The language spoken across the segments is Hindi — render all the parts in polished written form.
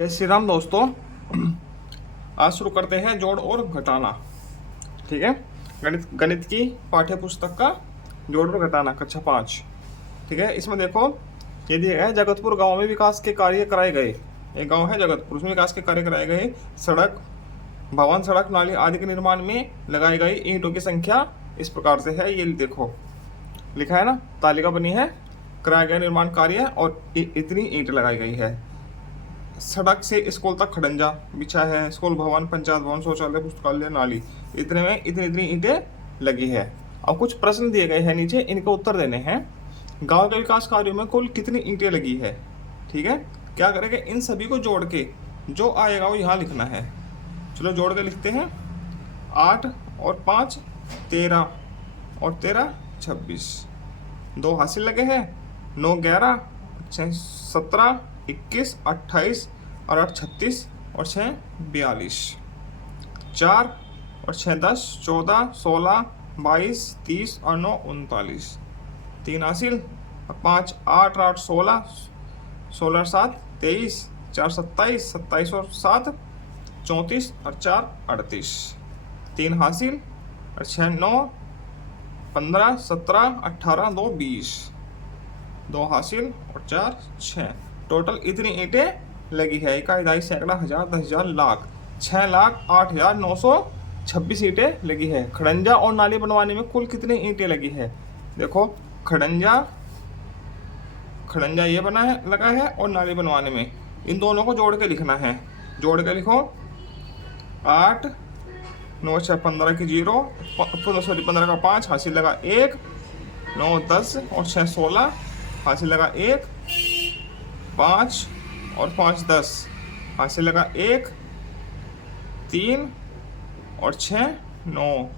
जय श्री राम दोस्तों। आज शुरू करते हैं जोड़ और घटाना। ठीक है, गणित गणित की पाठ्य पुस्तक का जोड़ और घटाना कक्षा 5। ठीक है, इसमें देखो ये दिया है, जगतपुर गांव में विकास के कार्य कराए गए। एक गांव है जगतपुर, उसमें विकास के कार्य कराए गए। सड़क, भवन, सड़क, नाली आदि के निर्माण में लगाई गई ईंटों की संख्या इस प्रकार से है। ये देखो लिखा है ना, तालिका बनी है, कराया गया निर्माण कार्य और इतनी ईंट लगाई गई है। सड़क से स्कूल तक खड़ंजा बिछा है, स्कूल, भवन, पंचायत भवन, शौचालय, पुस्तकालय, नाली, इतने में इतनी इतनी ईंटें लगी है। अब कुछ प्रश्न दिए गए हैं नीचे, इनके उत्तर देने हैं। गांव के विकास कार्यों में कुल कितनी ईंटें लगी है। ठीक है, क्या करेंगे, इन सभी को जोड़ के जो आएगा वो यहाँ लिखना है। चलो जोड़ के लिखते हैं। 8 और 5 13 और 13 26, 2 हासिल लगे हैं। 9 11 17 21 28 और 8 36 और 6 42, 4 और 6 10 14 16 22 30 और 9 39, 3 हासिल। 5 8 8 16 16 7 23, 4 27 27 और 7 34 और 4 38, 3 हासिल। और 6 9 15 17 18 2 20, 2 हासिल और 4 6। टोटल इतनी ईंटें लगी है। इकाई, दहाई, सैकड़ा, हजार, 10,000, लाख, 6,08,926 ईंटें लगी है। खड़ंजा और नाली बनवाने में कुल कितनी ईंटें लगी है। देखो खड़ंजा खड़ंजा ये बना है, लगा है, और नाली बनवाने में इन दोनों को जोड़ के लिखना है। जोड़ के लिखो। 8 9 6 15 की 0, 15 का 5 हासिल लगा 1, 9 10 और 6 16 हासिल लगा 1, 5 और 5 10 हासिल लगा 1, 3 और 6 9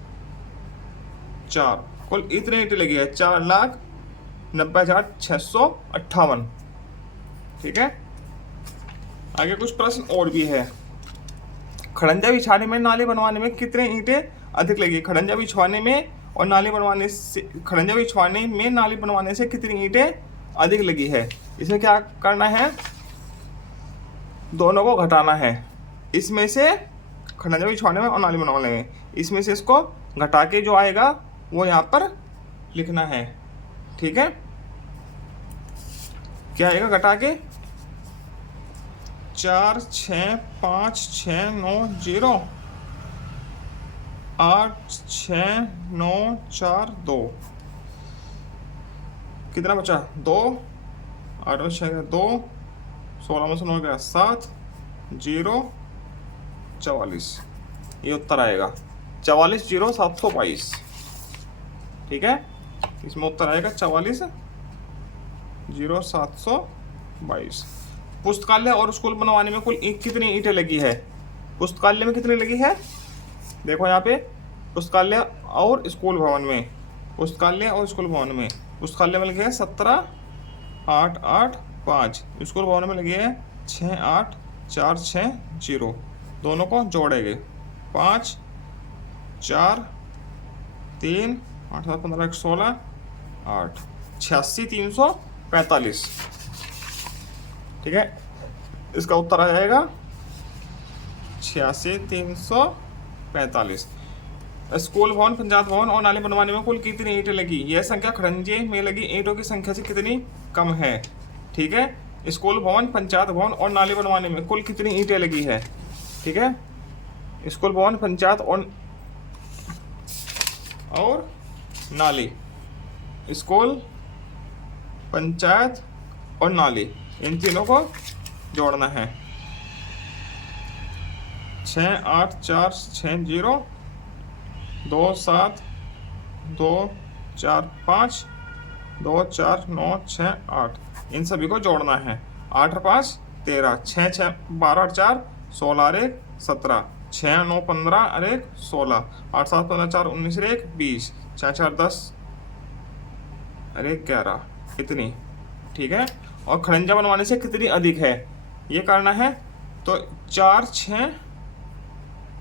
4, कुल इतनी ईंटें लगी है। 4,90,658। ठीक है, आगे कुछ प्रश्न और भी है। खड़ंजा बिछाने में, नाली बनवाने में कितने ईंटें अधिक लगी। खड़ंजा बिछवाने में और नाली बनवाने से, खड़ंजा बिछवाने में नाली बनवाने से कितनी ईंटें अधिक लगी है। इसमें क्या करना है, दोनों को घटाना है। इसमें से खड़ंजा बिछवाने में और नाली बनवाने में, इसमें से इसको घटा के जो आएगा वो यहाँ पर लिखना है। ठीक है, क्या आएगा घटा के, 4 6 5 6 9 0, 8 6 9 4 2, कितना बचा 2, 8 में 6 2, 16 में से 9 गया 7, 0 44, ये उत्तर आएगा 44 0 722। ठीक है, इसमें उत्तर आएगा 44 0 722। पुस्तकालय और स्कूल बनवाने में कुल कितनी ईंटें लगी है। पुस्तकालय में कितनी लगी है, देखो यहाँ पे, पुस्तकालय और स्कूल भवन में, पुस्तकालय और स्कूल भवन में, पुस्तकालय में लगे हैं 17 8 8 5, स्कूल भवन में लगे हैं 6 8 4 6 0। दोनों को जोड़ेंगे, 5 4 3 8 7 15 16 8, 86 345। ठीक है, इसका उत्तर आ जाएगा 86 345। स्कूल भवन, पंचायत भवन और नाली बनवाने में कुल कितनी ईंटें लगी। यह संख्या खड़ंजे में लगी ईंटों की संख्या से कितनी कम है। ठीक है, स्कूल भवन, पंचायत भवन और नाली बनवाने में कुल कितनी ईंटें लगी है। ठीक है, स्कूल भवन, पंचायत और नाली, स्कूल, पंचायत और नाली, इन तीनों को जोड़ना है। 6 8 4 6 0, 2 7 2 4 5 2 4 9 6 8, इन सभी को जोड़ना है। 8 और 5 13, 6 6 12 और 4 16 और 1 17, 6 9 15 और 1 16, 8 7 15 4 19 और 1 20, 4 4 10 और 1 11, इतनी। ठीक है, और खड़ंजा बनवाने से कितनी अधिक है ये करना है। तो 4 6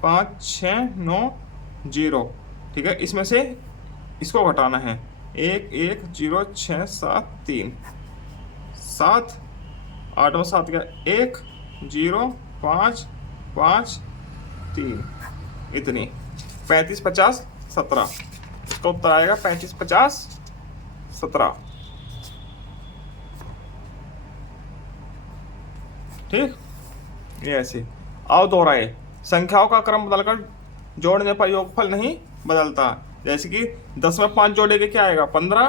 5 6 9 0। ठीक है, इसमें से इसको घटाना है। 1 1 0 6 7 3, 7 8 और 7 का 1, 0 5 5 3 इतनी 35 50 17। इसका उत्तर आएगा 35 50 17। ठीक, ये ऐसे। आओ दोहराए, संख्याओं का क्रम बदलकर जोड़ने पर योगफल नहीं बदलता। जैसे कि 10 में 5 जोड़ेंगे क्या आएगा 15,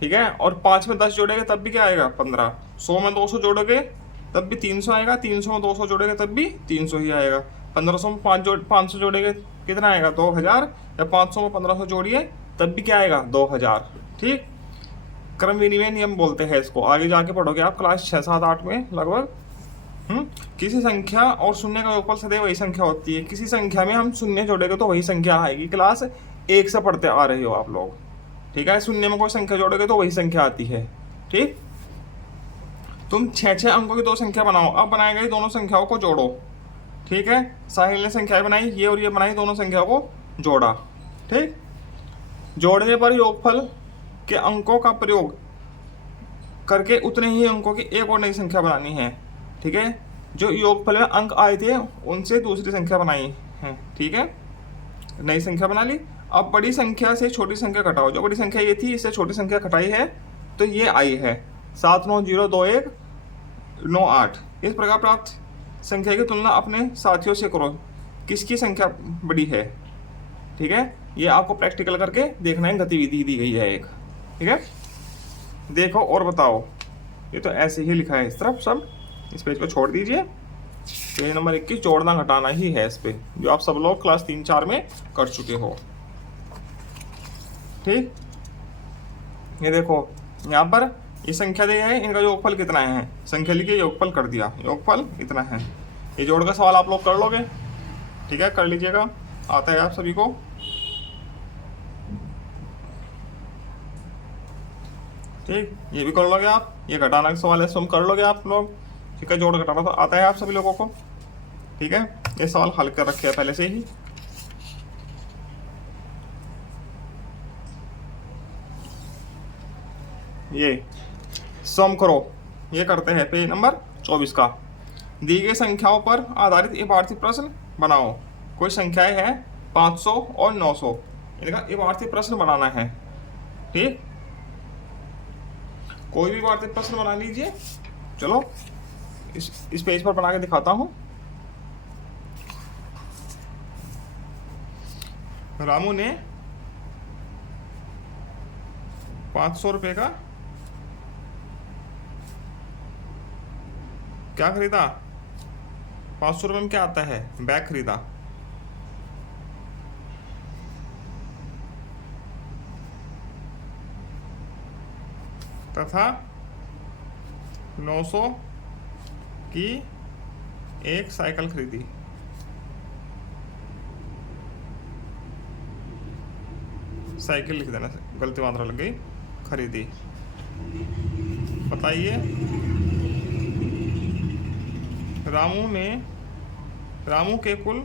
ठीक है, और 5 में 10 जोड़ेंगे तब भी क्या आएगा 15। 100 में 200 जोड़ोगे तब भी 300 आएगा, 300 में 200 जोड़ेंगे तब भी 300 ही आएगा। 1500 में 500 जोड़ेंगे कितना आएगा 2000, या 500 में 1500 जोड़िए तब भी क्या आएगा 2000। ठीक, क्रम विनिमय नियम बोलते हैं इसको, आगे जाके पढ़ोगे आप क्लास 6 7 8 में लगभग। किसी संख्या और शून्य का योगफल सदैव वही संख्या होती है। किसी संख्या में हम शून्य जोड़ेंगे तो वही संख्या आएगी। क्लास 1 से पढ़ते आ रहे हो आप लोग, ठीक है। शून्य में कोई संख्या जोड़ोगे तो वही संख्या आती है। ठीक, तुम 6 अंकों की दो संख्या बनाओ। अब बनाई गई दोनों संख्याओं को जोड़ो। ठीक है, साहिल ने संख्याएं बनाई, ये और ये बनाई, दोनों संख्याओं को जोड़ा। ठीक, जोड़ने पर योगफल के अंकों का प्रयोग करके उतने ही अंकों की एक और नई संख्या बनानी है। ठीक है, जो योगफल में अंक आए थे उनसे दूसरी संख्या बनाई है। ठीक है, नई संख्या बना ली। अब बड़ी संख्या से छोटी संख्या घटाओ। जो बड़ी संख्या ये थी इससे छोटी संख्या घटाई है तो ये आई है 7 9 0 2 1 9 8। इस प्रकार प्राप्त संख्या की तुलना अपने साथियों से करो, किसकी संख्या बड़ी है। ठीक है, ये आपको प्रैक्टिकल करके देखना है, गतिविधि दी गई है एक। ठीक है, देखो और बताओ। ये तो ऐसे ही लिखा है इस तरफ सब, इस पेज को छोड़ दीजिए। पेज नंबर 21 जोड़ना घटाना ही है इस पे, जो आप सब लोग क्लास 3 4 में कर चुके हो। ठीक, ये देखो यहाँ पर ये संख्या दी है, इनका योगफल कितना है, संख्या लिखिए, योगफल कर दिया, योगफल इतना है। ये जोड़ का सवाल आप लोग कर लोगे। ठीक है, कर लीजिएगा, आता है आप सभी को। ठीक, ये भी कर लोगे आप। ये घटाना का सवाल है, तुम कर लोगे आप लोग। ठीक है, जोड़ घटाना तो आता है आप सभी लोगों को। ठीक है, ये सवाल हल कर रखे हैं पहले से ही। ये सम करो, ये करते हैं पेज नंबर 24 का। दी गई संख्याओं पर आधारित इबारती प्रश्न बनाओ। कोई संख्याएं हैं 500 और 900, इनका इबारती प्रश्न बनाना है। ठीक, कोई भी इबारती प्रश्न बना लीजिए। चलो इस पेज पर बना के दिखाता हूं। रामू ने 500 रुपए का क्या खरीदा, 500 रुपये में क्या आता है, बैग खरीदा। तथा 900 की एक साइकिल खरीदी। साइकिल लिख देना, गलती मात्रा लग गई, खरीदी। बताइए रामू के कुल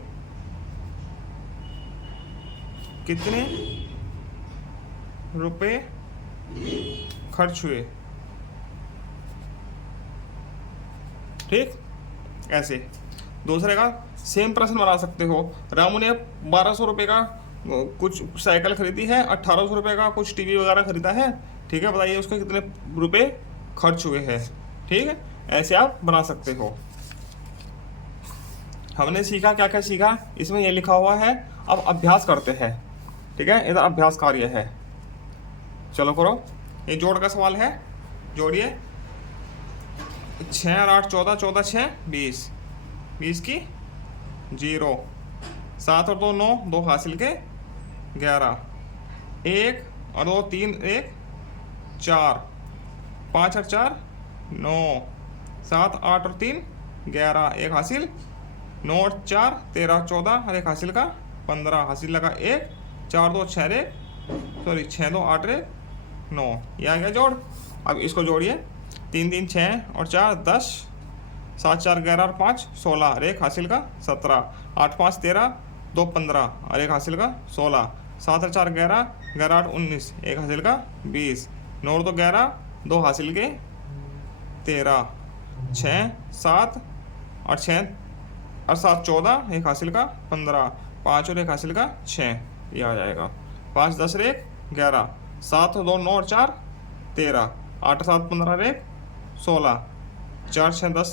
कितने रुपए खर्च हुए। ठीक, ऐसे दूसरे का सेम प्रश्न बना सकते हो। रामू ने 1200 रुपये का कुछ साइकिल खरीदी है, 1800 रुपये का कुछ टीवी वगैरह खरीदा है। ठीक है, बताइए उसके कितने रुपए खर्च हुए हैं। ठीक है, ऐसे आप बना सकते हो। हमने सीखा, क्या क्या सीखा इसमें ये लिखा हुआ है। अब अभ्यास करते हैं। ठीक है, इधर अभ्यास कार्य है, चलो करो। ये जोड़ का सवाल है, जोड़िए। 6 और 8 14, 14 6 20, 20 की 0, 7 और 2 9, 2 हासिल के 11, 1 और 2 3 1 4, 5 और 4 9, 7 8 और 3 11, 1 हासिल, 9 और 4 13 14 और 1 हासिल का 15, हासिल लगा 1, 4 2 6 1, सॉरी 6 2 8 1 9, ये आ गया जोड़। अब इसको जोड़िए। 3 3 6 और 4 10, 7 4 11 और 5 16 और 1 हासिल का 17, 8 5 13 2 15 और 1 हासिल का 16, 7 और 4 11 11 8 19, 1 हासिल का 20, 9 और 2 11 2 हासिल के 13, 6 7 और 6 और 7 14, एक हासिल का 15, 5 और एक हासिल का 6, ये आ जाएगा। 5 10 रेख 11, 7 2 9 और 4 13, 8 7 15 रेख 16, 4 6 10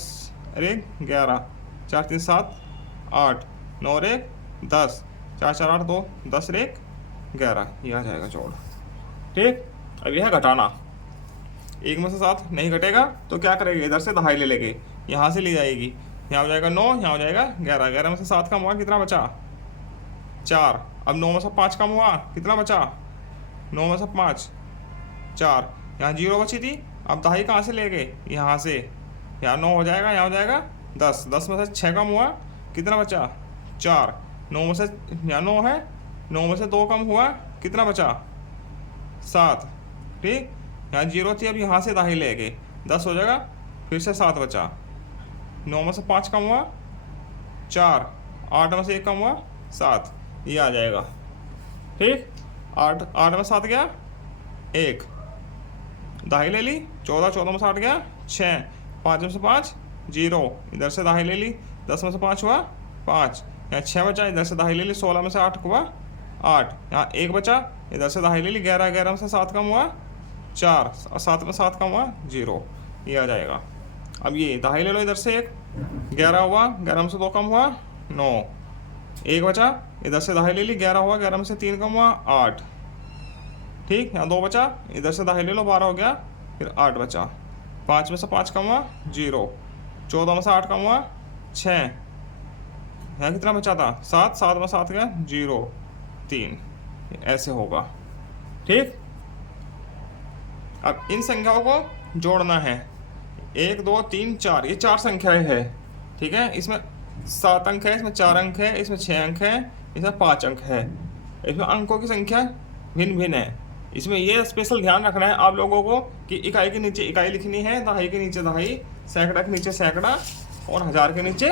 रेख 11, 4 3 7 8, 9 रेख 10, 4 4 8 2 10 रेख 11, ये आ जाएगा जोड़। ठीक, अब यह है घटाना। एक में से 7 नहीं घटेगा तो क्या करेंगे, इधर से दहाई ले लेंगे, यहाँ से ली जाएगी, यहाँ हो जाएगा 9, यहाँ हो जाएगा 11, 11 में से 7 कम हुआ, कितना बचा 4। अब 9 में से 5 कम हुआ, कितना बचा 9 में से 5 4, यहाँ 0 बची थी। अब दहाई कहाँ से ले गए, यहाँ से, यहाँ 9 हो जाएगा, यहाँ हो जाएगा 10, 10 में से 6 कम हुआ, कितना बचा 4, 9 में से यहाँ 9 है, 9 में से 2 कम हुआ, कितना बचा 7। ठीक, यहाँ 0 थी, अब यहाँ से दहाई ले गए, 10 हो जाएगा, फिर से 7 बचा, 9 में से 5 कम हुआ 4, 8 में से 1 कम हुआ 7, ये आ जाएगा। ठीक, 8 में 7 गया 1, दहाई ले ली, 14 14 में से 8 गया 6, 5 में से 5 0, इधर से दहाई ले ली, 10 में से 5 हुआ 5, यहाँ 6 बचा, इधर से दहाई ले ली, 16 में से 8 हुआ 8, यहाँ 1 बचा, इधर से दहाई ले ली, 11 11 में से 7 कम हुआ 4, और 7 में 7 कम हुआ 0, ये आ जाएगा। अब ये दहाई ले लो, इधर से 1, 11 हुआ, 11 में से 2 कम हुआ 9, 1 बचा, इधर से दहाई ले ली, 11 हुआ, 11 में से 3 कम हुआ 8। ठीक, यहाँ 2 बचा, इधर से दहाई ले लो, 12 हो गया, फिर 8 बचा, 5 में से 5 कम हुआ 0, 14 में से 8 कम हुआ 6, यहाँ कितना बचा था 7, 7 में 7 गया 0 3, ऐसे होगा। ठीक, अब इन संख्याओं को जोड़ना है, 1 2 3 4, ये 4 संख्याएं हैं। ठीक है, इसमें 7 अंक है, इसमें 4 अंक है, इसमें 6 अंक है, इसमें 5 अंक है। इसमें अंकों की संख्या भिन्न भिन्न है। इसमें ये स्पेशल ध्यान रखना है आप लोगों को कि इकाई के नीचे इकाई लिखनी है, दहाई के नीचे दहाई, सैकड़ा के नीचे सैकड़ा और हजार के नीचे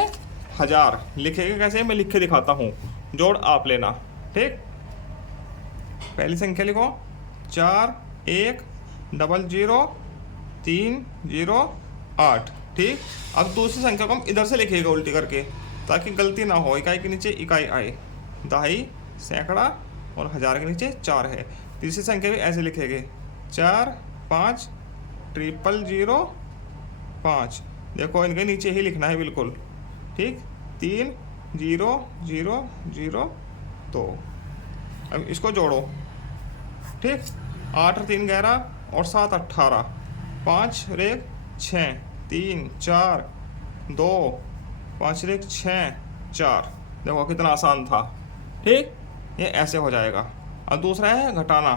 हजार। लिखेंगे कैसे, मैं लिख के दिखाता हूँ, जोड़ आप लेना। ठीक, पहली संख्या लिखो 4 1 0 0 3 0 8। ठीक, अब दूसरी संख्या को हम इधर से लिखेगा उल्टी करके, ताकि गलती ना हो, इकाई के नीचे इकाई आए, दहाई सैकड़ा और हजार के नीचे 4 है। तीसरी संख्या भी ऐसे लिखेंगे 4 5 0 0 5, देखो इनके नीचे ही लिखना है बिल्कुल। ठीक, 3 0 0 0 2। अब इसको जोड़ो। ठीक, 8 3 11 और 7 18, 5 रेख 6 3 4 2, 5 रेख 6 4, देखो कितना आसान था। ठीक, ये ऐसे हो जाएगा। अब दूसरा है घटाना।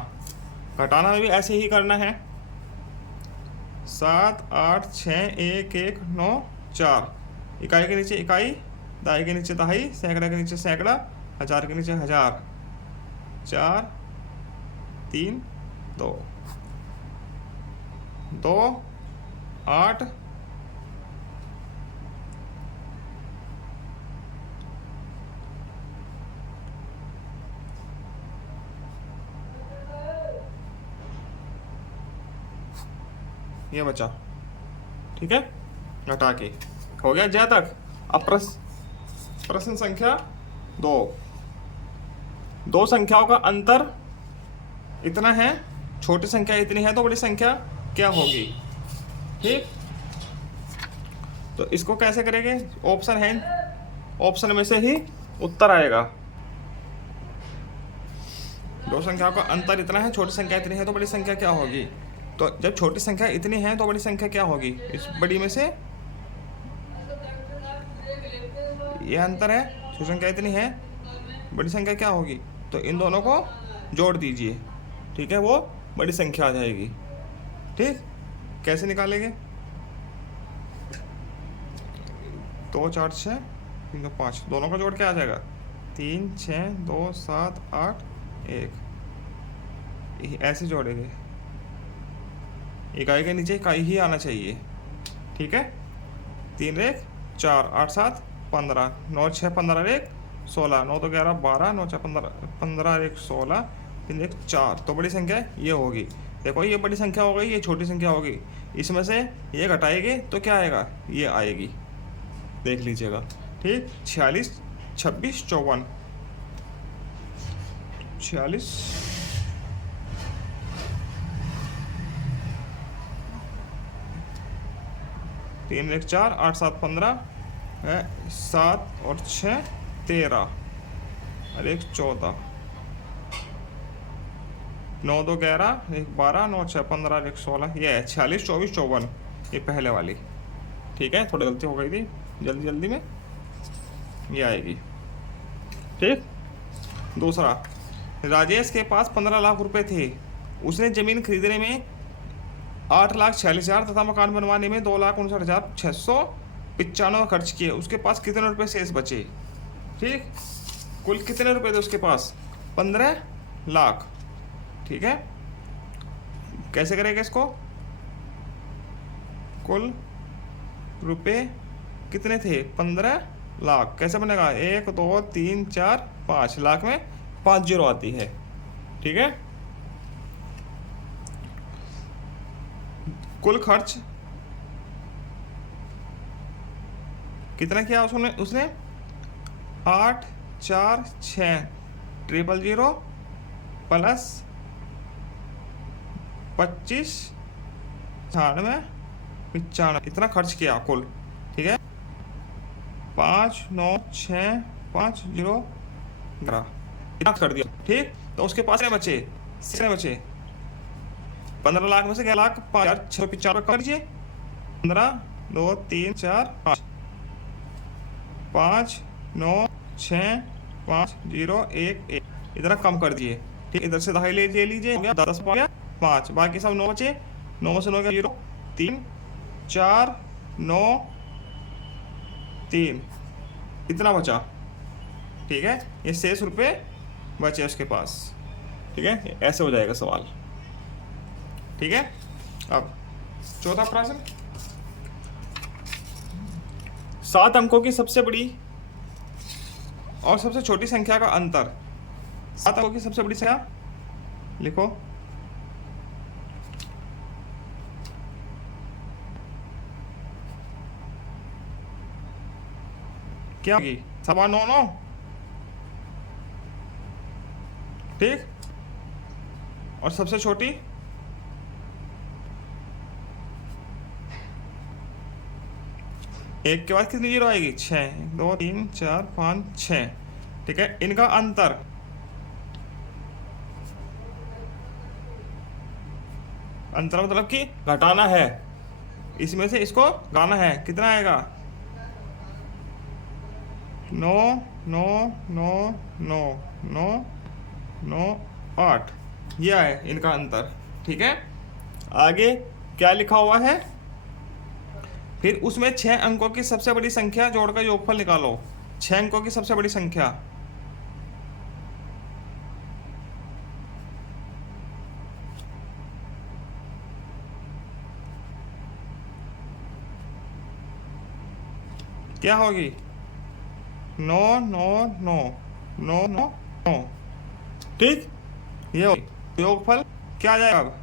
घटाना में भी ऐसे ही करना है, 7 8 6 1 1 9 4, इकाई के नीचे इकाई, दहाई के नीचे दहाई, सैकड़ा के नीचे सैकड़ा, हजार के नीचे हजार, 4 3 2 2 8 ये बचा। ठीक है, घटा के हो गया जय तक। अब प्रश्न संख्या 2, दो संख्याओं का अंतर इतना है, छोटी संख्या इतनी है, तो बड़ी संख्या क्या होगी। ठीक, तो इसको कैसे करेंगे, ऑप्शन है, ऑप्शन में से ही उत्तर आएगा। दो संख्याओं का अंतर इतना है, छोटी संख्या इतनी है, तो बड़ी संख्या क्या होगी। तो जब छोटी संख्या इतनी है तो बड़ी संख्या क्या होगी, इस बड़ी में से ये अंतर है, छोटी संख्या इतनी है, बड़ी संख्या क्या होगी, तो इन दोनों को जोड़ दीजिए। ठीक है, वो बड़ी संख्या आ जाएगी। ठीक, कैसे निकालेंगे, 2 4 6 3 2 5, दोनों का जोड़ क्या आ जाएगा, 3 6 2 7 8 1, ऐसे जोड़ेंगे, इकाई के नीचे इकाई ही आना चाहिए। ठीक है, 3 रेख 4 8 7 15, 9 6 15 रेख 16, 9 तो 11 12, 9 6 15 15 रेख 16, 3 रेख 4, तो बड़ी संख्या ये होगी। देखो ये बड़ी संख्या हो गई, ये छोटी संख्या होगी, इसमें से ये घटाएंगे तो क्या आएगा, ये आएगी। देख लीजिएगा। ठीक, 46, 26, 54, 46, 3 1 4 8 7 15 है, 7 और 6 13 और 1 14, 9 2 11, 1 12, 9 6 15, 1 16, ये है 46 24 54, ये पहले वाली। ठीक है, थोड़ी गलती हो गई थी जल्दी जल्दी में, ये आएगी। ठीक, दूसरा, राजेश के पास 15 लाख रुपए थे। उसने जमीन खरीदने में 8,46,000 तथा मकान बनवाने में 2,59,695 खर्च किए। उसके पास कितने रुपए शेष बचे? ठीक, कुल कितने रुपए थे उसके पास? 15 लाख। ठीक है, कैसे करेगा इसको? कुल रुपए कितने थे? 15 लाख। कैसे बनेगा? 1 2 3 4 5 लाख में 5 जीरो आती है। ठीक है, कुल खर्च कितना किया उसने 8 4 6 000 प्लस 25 96 95, इतना खर्च किया कुल। ठीक है, 5 9 6 5 0 11, इतना कर दिया। ठीक, तो उसके पास क्या बचे? 15 लाख में से 11 लाख 5,695 कर दीजिए। 15 2 3 4 5 5 9 6 5 0 1 1, इतना कम कर दिए। ठीक, इधर से दहाई ले लीजिए, हो गया 10 हो गया 5, बाकी सब 9 बचे। 9 में से 9 गया 0 3 4 9 3, इतना बचा। ठीक है, ये शेष रुपये बचे उसके पास। ठीक है, ऐसे हो जाएगा सवाल। ठीक है, अब चौथा प्रश्न, 7 अंकों की सबसे बड़ी और सबसे छोटी संख्या का अंतर। 7 अंकों की सबसे बड़ी संख्या लिखो। क्या होगी? 999। ठीक, और सबसे छोटी एक के बाद कितनी जीरो आएगी? 6 1 2 3 4 5 6। ठीक है, इनका अंतर, अंतर मतलब कि घटाना है, इसमें से इसको गाना है। कितना आएगा? 9 9 9 9 9 9 8, यह है इनका अंतर। ठीक है, आगे क्या लिखा हुआ है? फिर उसमें 6 अंकों की सबसे बड़ी संख्या जोड़कर योगफल निकालो। 6 अंकों की सबसे बड़ी संख्या, क्या होगी? 9 9 9 9 9 9। ठीक, ये होगी योगफल। क्या आ जाएगा? अब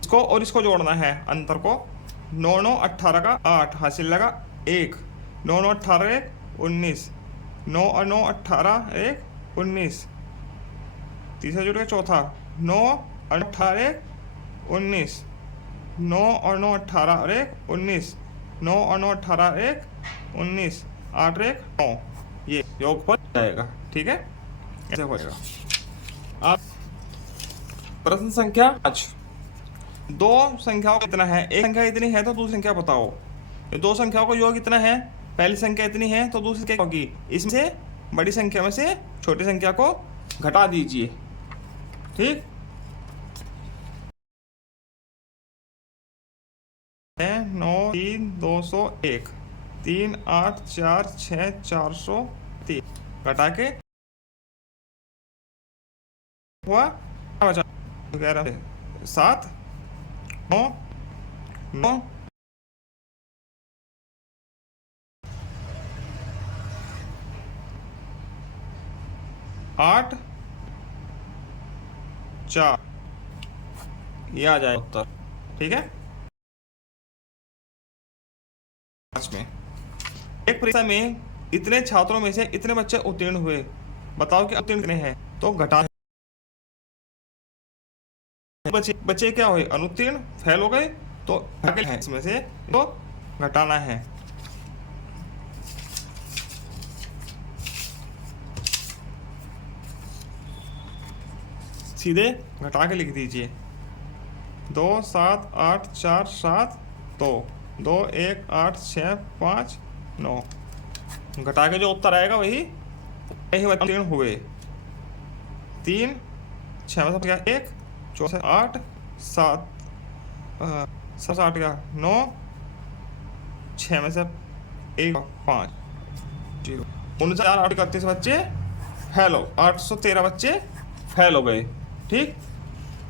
इसको और इसको जोड़ना है, अंतर को। 9 9 18 का 8 हासिल लगा 1, 9 9 18 1 19, 9 और 9 18 1 19, तीसरा जुड़ गया चौथा, 9 और 18 1 19, 9 और 9 18 और 1 19, 9 और 9 18 1 19, 8 1 9, ये योगफल जाएगा। ठीक है, ऐसे हो जाएगा। आप प्रश्न संख्या 5, दो संख्याओं कितना है? एक संख्या इतनी है तो दूसरी संख्या बताओ। दो संख्याओं का योग कितना है? पहली संख्या इतनी है तो दूसरी संख्या होगी। इसमें से बड़ी संख्या में से छोटी संख्या को घटा दीजिए। ठीक, 9 3 201, 3 8 4 6 403, घटा के हुआ बचा 11 7 9 9 8 4, ये आ जाए उत्तर। ठीक है। 5 में। एक परीक्षा में इतने छात्रों में से इतने बच्चे उत्तीर्ण हुए, बताओ कि उत्तीर्ण कितने हैं? तो घटा, बच्चे क्या हुए? अनुत्तीर्ण, फेल हो गए, तो है इसमें से तो घटाना है। सीधे घटा के लिख दीजिए। 2 7 8 4 7, तो 2 1 8 6 5 9, घटा के जो उत्तर आएगा वही उत्तीर्ण हुए। 3 6 में गया 1, 4 से 8 7 7 8 गया 9, 6 में से 1 5 0, 49 8 31 बच्चे फेल हो, 813 बच्चे फेल हो गए। ठीक,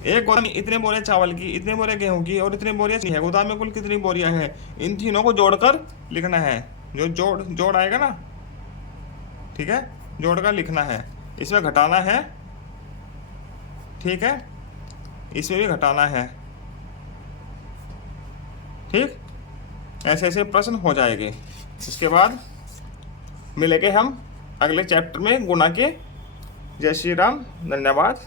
एक गोदाम में इतने बोरे चावल की, इतने बोरे गेहूं की और इतने बोरियां चीनी है। गोदाम में कुल कितनी बोरियां हैं? इन तीनों को जोड़कर लिखना है। जो जोड़ आएगा ना, ठीक है, जोड़कर लिखना है। इसमें घटाना है, ठीक है, इसमें भी घटाना है। ठीक, ऐसे ऐसे प्रश्न हो जाएंगे। इसके बाद मिलेंगे हम अगले चैप्टर में गुणा के। जय श्री राम, धन्यवाद।